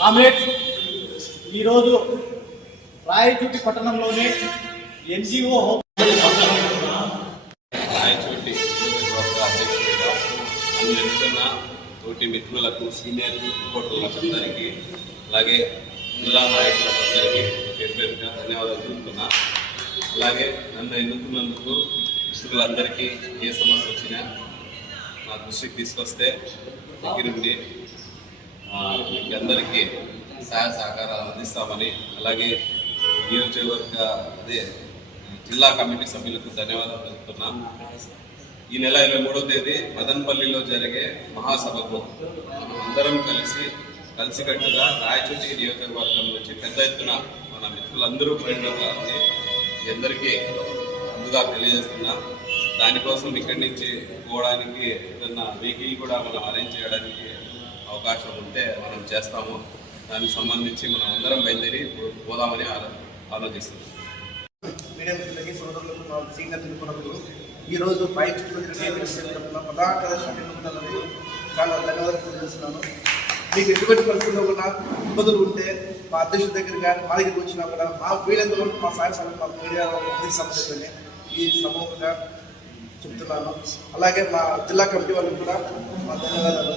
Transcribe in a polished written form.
Comrades, ఈరోజు రాయచోటి పట్టణంలోని NGO Rayachoti అధ్యక్షుడిగా నన్ను ఎన్నుకున్న తోటి మిత్రులకు, సీనియర్ రిపోర్టర్లందరికీ, అలాగే జిల్లా నాయకులందరికీ పేరు పేరుగా ధన్యవాదాలు తెలుపుతున్నా. అలాగే నన్ను ఎన్నుకున్నందుకు మిత్రులందరికీ ఏ సమస్య వచ్చినా నా దృష్టికి తీసుకొస్తే దగ్గరుండి మీకు అందరికీ సహాయ సహకారాలు అందిస్తామని, అలాగే నియోజకవర్గ జిల్లా కమిటీ సభ్యులకు ధన్యవాదాలు తెలుపుతున్నాను. ఈ నెల 23వ తేదీ మదనపల్లిలో జరిగే మహాసభకు అందరం కలిసికట్టుగా రాయచోటి నియోజకవర్గం నుంచి పెద్ద ఎత్తున మన మిత్రులందరూ ప్రయాణాలని అందరికీ ముందుగా తెలియజేస్తున్నా. దానికోసం ఇక్కడి నుంచి పోవడానికి ఏదన్నా వెహికల్ కూడా మనం అరేంజ్ చేయడానికి అవకాశం ఉంటే మనం చేస్తాము. దానికి సంబంధించి మనం అందరం బయలుదేరి పోదామని ఆలోచిస్తున్నాం. మీడియా మిత్రులకి, సోదరులకు, మా సీనియర్ తెలుపులకు ఈరోజు బైక్ ప్రధాన ప్రదర్శనకు చాలా ధన్యవాదాలు తెలియజేస్తున్నాను. మీకు ఎటువంటి పరిస్థితుల్లో కూడా ఇబ్బందులు ఉంటే మా అధ్యక్షుడి దగ్గర కానీ మా దగ్గరికి వచ్చినా కూడా మా వీళ్ళందరూ మా సాయం సమయం మా మీడియా సమస్యతోనే ఈ సమూహంగా చెప్తున్నాను. అలాగే మా జిల్లా కమిటీ వాళ్ళకి కూడా మా ధన్యవాదాలు.